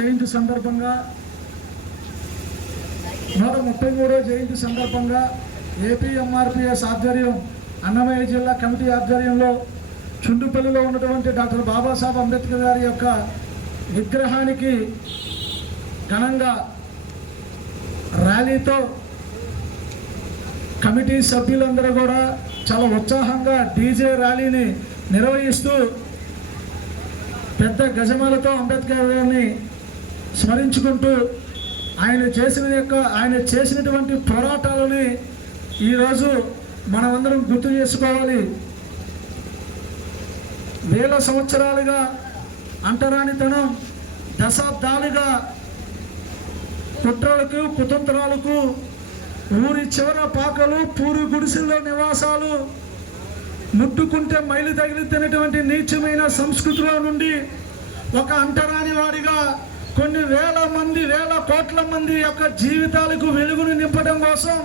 జయంతి సందర్భంగా 133వ జయంతి సందర్భంగా ఏపీఎంఆర్పీఎస్ ఆధ్వర్యం అన్నమయ్య జిల్లా కమిటీ ఆధ్వర్యంలో చుండుపల్లిలో ఉన్నటువంటి డాక్టర్ బాబాసాహెబ్ అంబేద్కర్ గారి యొక్క విగ్రహానికి ఘనంగా ర్యాలీతో కమిటీ సభ్యులందరూ కూడా చాలా ఉత్సాహంగా డీజే ర్యాలీని నిర్వహిస్తూ పెద్ద గజమాలతో అంబేద్కర్ గారిని స్మరించుకుంటూ ఆయన చేసినటువంటి పోరాటాలని ఈరోజు మనమందరం గుర్తు చేసుకోవాలి. వేల సంవత్సరాలుగా అంటరానితనం, దశాబ్దాలుగా కుట్రలకు కుతంత్రాలకు, ఊరి చివర పాకలు, పూరి గుడిసెల్లో నివాసాలు, ముట్టుకుంటే మైలు తగిలితున్నటువంటి నీచమైన సంస్కృతిలో నుండి ఒక అంటరాని వాడిగా కొన్ని వేల కోట్ల మంది యొక్క జీవితాలకు వెలుగును నింపడం కోసం